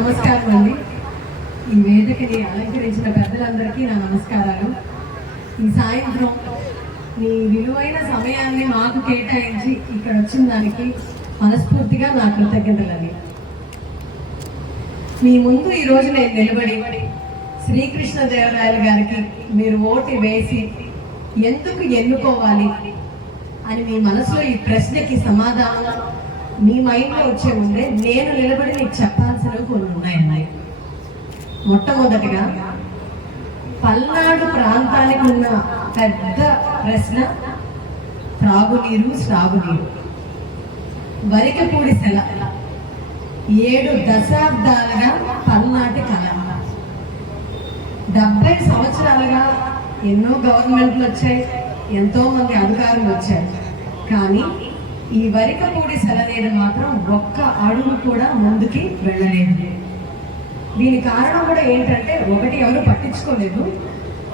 నమస్కారం అండి. ఈ వేదికని అలంకరించిన పెద్దలందరికీ నా నమస్కారాలు. ఈ సాయంత్రం మీ విలువైన సమయాన్ని మాకు కేటాయించి ఇక్కడ వచ్చిన దానికి మనస్ఫూర్తిగా నా కృతజ్ఞతలని మీ ముందు ఈరోజు నేను నిలబడి శ్రీకృష్ణదేవరాయలు గారికి మీరు ఓటు వేసి ఎందుకు ఎన్నుకోవాలి అని మీ మనసులో ఈ ప్రశ్నకి సమాధానం మీ మైండ్లో వచ్చే ముందే నేను నిలబడి నీకు చెప్పాల్సినవి కొన్ని ఉన్నాయన్నాయి మొట్టమొదటిగా పల్నాడు ప్రాంతానికి ఉన్న పెద్ద ప్రశ్న త్రాగునీరు సాగునీరు వరికపూడి సెల. ఏడు దశాబ్దాలుగా పల్నాటి కళ. డెబ్బై సంవత్సరాలుగా ఎన్నో గవర్నమెంట్లు వచ్చాయి ఎంతో మంది అధికారులు వచ్చారు. కానీ ఈ వరికపూడి సెలనేది మాత్రం ఒక్క అడుగు కూడా ముందుకి వెళ్ళలేదు. దీని కారణం కూడా ఏంటంటే ఒకటి ఎవరు పట్టించుకోలేదు.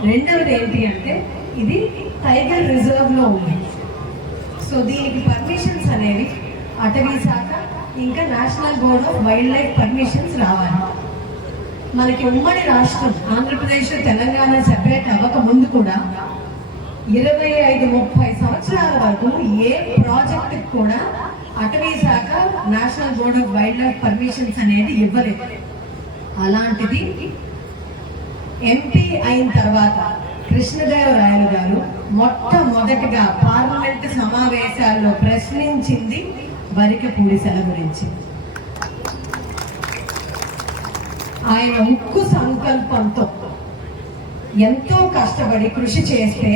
రెండవది ఏంటి అంటే ఇది టైగర్ రిజర్వ్లో ఉంది. సో దీనికి పర్మిషన్స్ అనేవి అటవీ శాఖ ఇంకా national board of wildlife permissions రావాలి. మనకి ఉమ్మడి రాష్ట్రం ఆంధ్రప్రదేశ్ తెలంగాణ సెపరేట్ అవ్వక ముందు కూడా ఇరవై ఐదు ముప్పై సంవత్సరాల వరకు ఏ ప్రాజెక్ట్ కూడా అటవీ శాఖ national board of wildlife permissions అనేది ఇవ్వలేదు. అలాంటిది ఎంపీ అయిన తర్వాత కృష్ణదేవరాయలు గారు మొట్టమొదటిగా పార్లమెంట్ సమావేశాల్లో ప్రశ్నించింది వరిక సెల గురించి. ఆయన ఉక్కు సంకల్పంతో ఎంతో కష్టపడి కృషి చేస్తే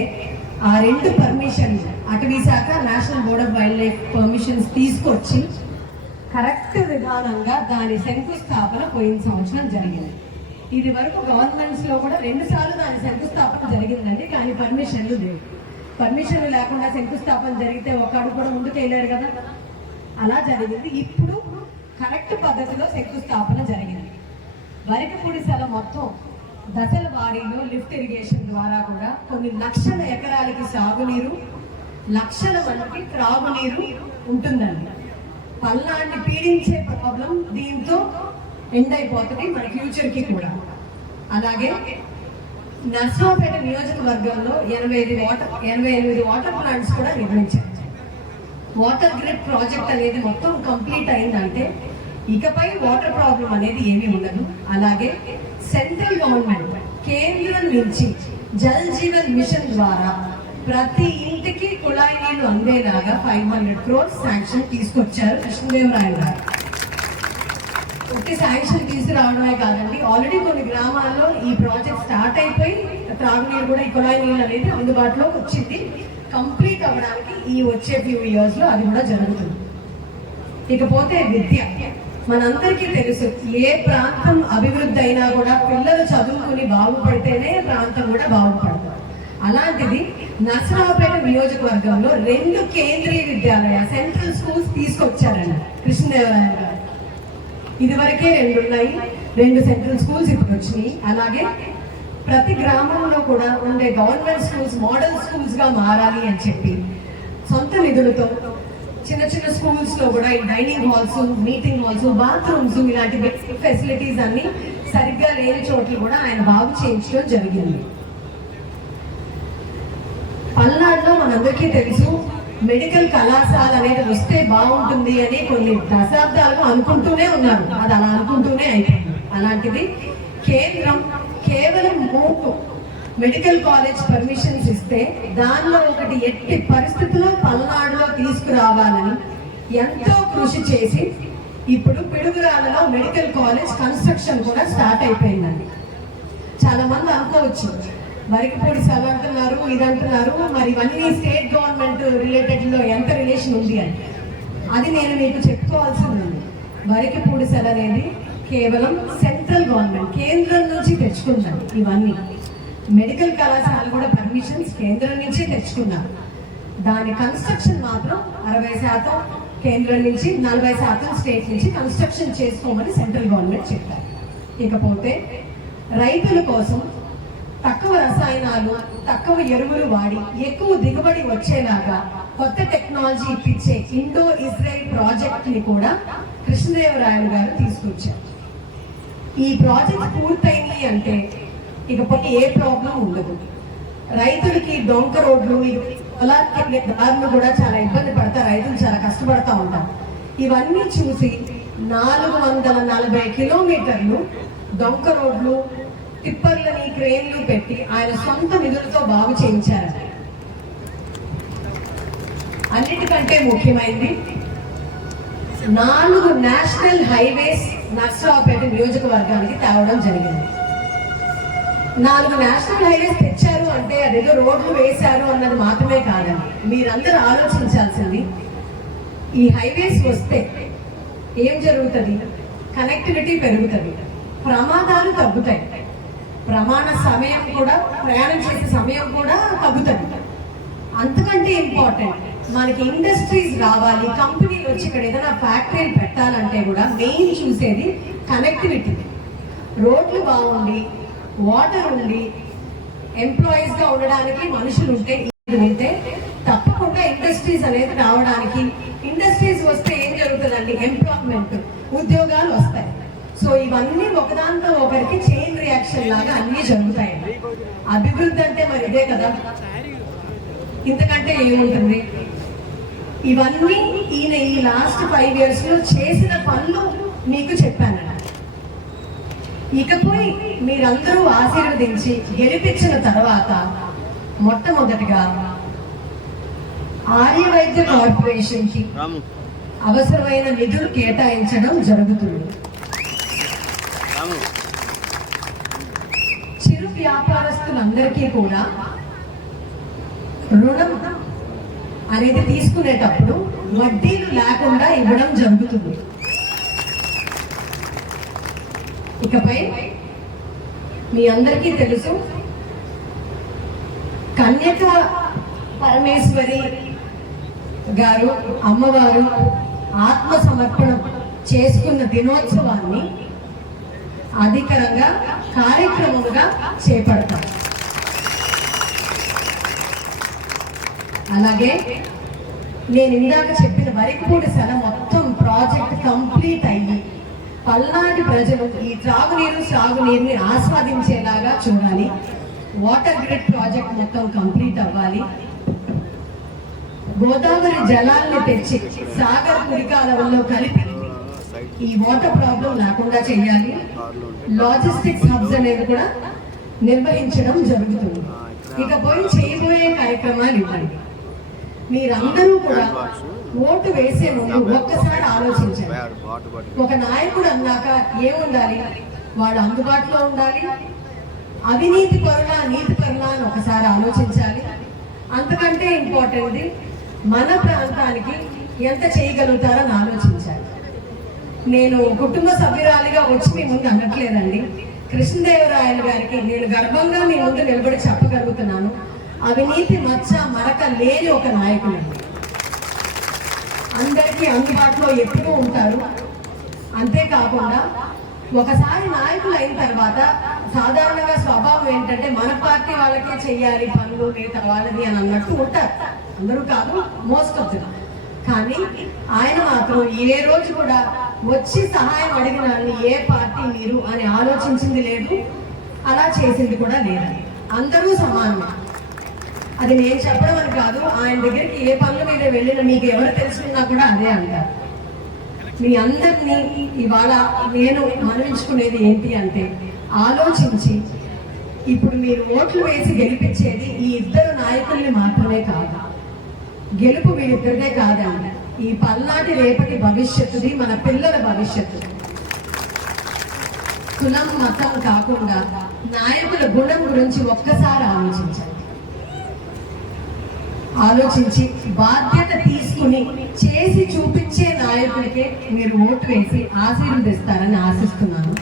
ఆ రెండు పర్మిషన్ అటవీ శాఖ national board of wildlife permissions తీసుకొచ్చి కరెక్ట్ విధానంగా దాని శంకుస్థాపన పోయిన సంవత్సరం జరిగింది. ఇది వరకు గవర్నమెంట్స్లో కూడా రెండు సార్లు దాని శంకుస్థాపన జరిగిందండి కానీ పర్మిషన్లు లేవు. పర్మిషన్లు లేకుండా శంకుస్థాపన జరిగితే ఒకడు కూడా ముందుకు వెళ్ళారు కదా. అలా జరిగింది. ఇప్పుడు కరెక్ట్ పద్ధతిలో శంకుస్థాపన జరిగింది. వరికపూడి సెల మొత్తం దశల వారీలో లిఫ్ట్ ఇరిగేషన్ ద్వారా కూడా కొన్ని లక్షల ఎకరాలకి సాగునీరు లక్షల మందికి త్రాగునీరు ఉంటుందండి. పల్లాన్ని పీడించే ప్రాబ్లం దీంతో ఎండ్ అయిపోతుంది మన ఫ్యూచర్కి కూడా. అలాగే నర్సాపేట నియోజకవర్గంలో ఎనభై ఐదు వాటర్ ఎనభై ఎనిమిది వాటర్ ప్లాంట్స్ కూడా నిర్మించారు. వాటర్ గ్రిడ్ ప్రాజెక్ట్ అనేది మొత్తం కంప్లీట్ అయిందంటే ఇకపై వాటర్ ప్రాబ్లం అనేది ఏమీ ఉండదు. అలాగే సెంట్రల్ గవర్నమెంట్ కేంద్రం నుంచి జల్ జీవన్ మిషన్ ద్వారా ప్రతి ఇంటికి కుళాయి నీళ్ళు అందేలాగా ఫైవ్ హండ్రెడ్ క్రోర్స్ శాంక్షన్ తీసుకొచ్చారు కృష్ణదేవరాయలు గారు. ఒకే శాంక్షన్ తీసుకురావడమే కాదండి ఆల్రెడీ కొన్ని గ్రామాల్లో ఈ ప్రాజెక్ట్ స్టార్ట్ అయిపోయి త్రాగునీరు కూడా ఈ కుళాయి నీళ్ళు అనేది అందుబాటులోకి వచ్చింది. కంప్లీట్ అవ్వడానికి ఈ వచ్చే ఫ్యూ ఇయర్స్లో అది కూడా జరుగుతుంది. ఇకపోతే విద్య. మనందరికీ తెలుసు ఏ ప్రాంతం అభివృద్ధి అయినా కూడా పిల్లలు చదువుకుని బాగుపడితేనే ప్రాంతం కూడా బాగుపడతారు అలాంటిది నర్సరావుపేట నియోజకవర్గంలో రెండు కేంద్రీయ విద్యాలయ సెంట్రల్ స్కూల్స్ తీసుకొచ్చారండి కృష్ణదేవరాయ గారు. ఇదివరకే రెండు ఉన్నాయి రెండు సెంట్రల్ స్కూల్స్ ఇప్పుడు వచ్చినాయి అలాగే ప్రతి గ్రామంలో కూడా ఉండే గవర్నమెంట్ స్కూల్స్ మోడల్ స్కూల్స్గా మారాలి అని చెప్పి సొంత నిధులతో చిన్న చిన్న స్కూల్స్లో కూడా ఈ dining halls meeting halls bathrooms ఇలాంటి ఫెసిలిటీస్ అన్ని సరిగ్గా లేని చోట్ల కూడా ఆయన బాగు చేయించడం జరిగింది. పల్నాడులో మనందరికీ తెలుసు మెడికల్ కళాశాల అనేది వస్తే బాగుంటుంది అని కొన్ని దశాబ్దాలుగా అనుకుంటూనే ఉన్నారు. అది అలా అనుకుంటూనే అయిపోయింది. అలాంటిది కేంద్రం కేవలం మూడు మెడికల్ కాలేజ్ పర్మిషన్స్ ఇస్తే దానిలో ఒకటి ఎట్టి పరిస్థితుల్లో పల్నాడులో తీసుకురావాలని ఎంతో కృషి చేసి ఇప్పుడు పిడుగురాలలో మెడికల్ కాలేజ్ కన్స్ట్రక్షన్ కూడా స్టార్ట్ అయిపోయిందండి. చాలా మంది అనుకోవచ్చు మరికిపూడి సభ అంటున్నారు ఇది అంటున్నారు మరి ఇవన్నీ స్టేట్ గవర్నమెంట్ రిలేటెడ్లో ఎంత రిలేషన్ ఉంది అని. అది నేను మీకు చెప్పుకోవాల్సి ఉంది వరికిపూడి సెల అనేది కేవలం సెంట్రల్ గవర్నమెంట్ కేంద్రం నుంచి తెచ్చుకుంటారు ఇవన్నీ. మెడికల్ కళాశాల కూడా పర్మిషన్స్ కేంద్రం నుంచి తెచ్చుకున్నారు. దాని కన్స్ట్రక్షన్ మాత్రం అరవై శాతం కేంద్రం నుంచి నలభై శాతం స్టేట్ నుంచి కన్స్ట్రక్షన్ చేసుకోమని సెంట్రల్ గవర్నమెంట్ చెప్పారు. ఇకపోతే రైతుల కోసం తక్కువ రసాయనాలు తక్కువ ఎరువులు వాడి ఎక్కువ దిగుబడి వచ్చేలాగా కొత్త టెక్నాలజీ ఇప్పించే ఇండో ఇజ్రాయిల్ ప్రాజెక్ట్ని కూడా కృష్ణదేవరాయలు గారు తీసుకొచ్చారు. ఈ ప్రాజెక్ట్ పూర్తయింది అంటే ఇకపోతే ఏ ప్రాబ్లం ఉండదు. రైతులకి డొంక రోడ్లు ఈ పొలానికి దారులు కూడా చాలా ఇబ్బంది పడతారు. రైతులు చాలా కష్టపడతా ఉంటారు. ఇవన్నీ చూసి నాలుగు వందల నలభై కిలోమీటర్లు డొంక రోడ్లు టిప్పర్లని క్రేన్లు పెట్టి ఆయన సొంత నిధులతో బాగు చేయించారు. అన్నిటికంటే ముఖ్యమైనది నాలుగు నేషనల్ హైవేస్ నర్సరావుపేట నియోజకవర్గానికి తేవడం జరిగింది. నాలుగు నేషనల్ హైవేస్ తెచ్చారు అంటే అదేదో రోడ్లు వేశారు అన్నది మాత్రమే కాదండి. మీరందరూ ఆలోచించాల్సింది ఈ హైవేస్ వస్తే ఏం జరుగుతుంది? కనెక్టివిటీ పెరుగుతుంది. ప్రమాదాలు తగ్గుతాయి. ప్రమాణ సమయం కూడా ప్రయాణం చేసే సమయం కూడా తగ్గుతుంది. అంతకంటే ఇంపార్టెంట్ మనకి ఇండస్ట్రీస్ రావాలి కంపెనీలు వచ్చి ఇక్కడ ఏదైనా ఫ్యాక్టరీలు పెట్టాలంటే కూడా మెయిన్ చూసేది కనెక్టివిటీ రోడ్లు బాగుండి వాటర్ ఉండి ఎంప్లాయీస్గా ఉండడానికి మనుషులు ఉంటే ఉంటే తప్పకుండా ఇండస్ట్రీస్ అనేది రావడానికి ఇండస్ట్రీస్ వస్తే ఏం జరుగుతుందండి? ఎంప్లాయ్మెంట్ ఉద్యోగాలు వస్తాయి. సో ఇవన్నీ ఒకదాంతో ఒకరికి చైన్ రియాక్షన్ లాగా అన్ని జరుగుతాయి. అభివృద్ధి అంటే మరి ఇదే కదా. ఇంతకంటే ఏముంటుంది? ఇవన్నీ ఈయన ఈ లాస్ట్ ఫైవ్ ఇయర్స్లో చేసిన పనులు మీకు చెప్పాను. ఇకపై మీరందరూ ఆశీర్వదించి గెలిపించిన తర్వాత మొట్టమొదటిగా ఆర్య వైద్య కార్పొరేషన్కి రాము. అవసరమైన నిధులు కేటాయించడం జరుగుతుంది. చిరు వ్యాపారస్తులందరికీ కూడా రుణం అనేది తీసుకునేటప్పుడు వడ్డీలు లేకుండా ఇవ్వడం జరుగుతుంది. ఇకపై మీ అందరికీ తెలుసు కన్యక పరమేశ్వరి గారు అమ్మవారు ఆత్మ సమర్పణ చేసుకున్న దినోత్సవాన్ని అధికారంగా కార్యక్రమంగా చేపడతాం అలాగే నేను ఇందాక చెప్పిన వరికపూడి సెల మొత్తం ప్రాజెక్ట్ కంప్లీట్ అయ్యి పల్నాటి ప్రజలు ఈ త్రాగునీరు సాగునీరుని ఆస్వాదించేలాగా చూడాలి. వాటర్ గ్రిడ్ ప్రాజెక్ట్ మొత్తం కంప్లీట్ అవ్వాలి. గోదావరి జలాలను తెచ్చి సాగర్ కుడికాలవల్లో కలిపి ఈ వాటర్ ప్రాబ్లం లేకుండా చేయాలి. లాజిస్టిక్స్ హబ్స్ అనేది కూడా నిర్వహించడం జరుగుతుంది. ఇకపోయి చేయబోయే కార్యక్రమాలు ఇవ్వండి. మీరందరూ కూడా ఓటు వేసే ముందు ఒక్కసారి ఆలోచించండి. ఒక నాయకుడు అన్నాక ఏముండాలి? వాడు అందుబాటులో ఉండాలి? అవినీతి పరుల నీతి పరుల అని ఒకసారి ఆలోచించాలి. అంతకంటే ఇంపార్టెంట్ మన ప్రాంతానికి ఎంత చేయగలుగుతారని ఆలోచించాలి. నేను కుటుంబ సభ్యురాలిగా వచ్చి మీ ముందు అనట్లేదండి. కృష్ణదేవరాయలు గారికి నేను గర్వంగా మీ ముందు నిలబడి చెప్పగలుగుతున్నాను. అవినీతి మచ్చ మరక లేని ఒక నాయకుడు. అందరికీ అందుబాటులో ఎప్పుడూ ఉంటారు. అంతేకాకుండా ఒకసారి నాయకులు అయిన తర్వాత సాధారణంగా స్వభావం ఏంటంటే మన పార్టీ వాళ్ళకే చేయాలి పనులు మిగతా వాళ్ళది అని అన్నట్టు ఉంటారు. అందరూ కాదు మోస్ట్ ఆఫ్ కానీ ఆయన మాత్రం ఏ రోజు కూడా వచ్చి సహాయం అడిగిన ఏ పార్టీ మీరు అని ఆలోచించింది లేదు అలా చేసింది కూడా లేదు. అందరూ సమానమే. అది నేను చెప్పడం అని కాదు ఆయన దగ్గరికి ఏ పనుల మీద వెళ్ళినా మీకు ఎవరు తెలుసుకున్నా కూడా అదే అంటారు. మీ అందరినీ ఇవాళ నేను మనవించుకునేది ఏంటి అంటే ఆలోచించి ఇప్పుడు మీరు ఓట్లు వేసి గెలిపించేది ఈ ఇద్దరు నాయకుల్ని మాత్రమే కాదు. గెలుపు వీరిద్దరిదే కాదా ఈ పల్నాటి రేపటి భవిష్యత్తుది మన పిల్లల భవిష్యత్తు. కులం మతం కాకుండా నాయకుల గుణం గురించి ఒక్కసారి ఆలోచించాలి ఆలోచించి బాధ్యత తీసుకుని చేసి చూపించే నాయకుడికే మీరు ఓటు వేసి ఆశీర్వదిస్తారని ఆశిస్తున్నాను.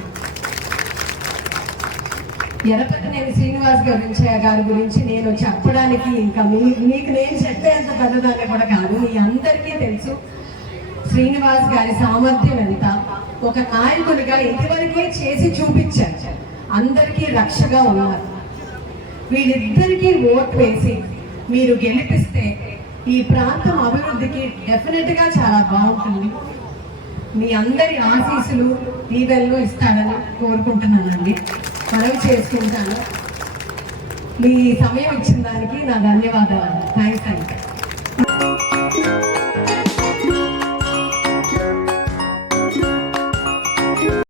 ఎరపతినేని శ్రీనివాస్ గురించి గారి గురించి నేను చెప్పడానికి ఇంకా మీ మీకు నేను చెప్పేంత పెద్దదాన్ని కూడా కాదు. మీ అందరికీ తెలుసు శ్రీనివాస్ గారి సామర్థ్యం ఎంత? ఒక నాయకుడిగా ఇదివరకే చేసి చూపించారు. అందరికీ రక్షగా ఉన్నారు. వీళ్ళిద్దరికీ ఓట్ వేసి మీరు గెలిపిస్తే ఈ ప్రాంతం అభివృద్ధికి డెఫినెట్గా చాలా బాగుంటుంది. మీ అందరి ఆశీస్సులు దీవెనలు ఇస్తాడని కోరుకుంటున్నానండి. మనవి చేసుకుంటాను. మీ సమయం ఇచ్చిన దానికి నా ధన్యవాదాలు. థ్యాంక్స్ అండి.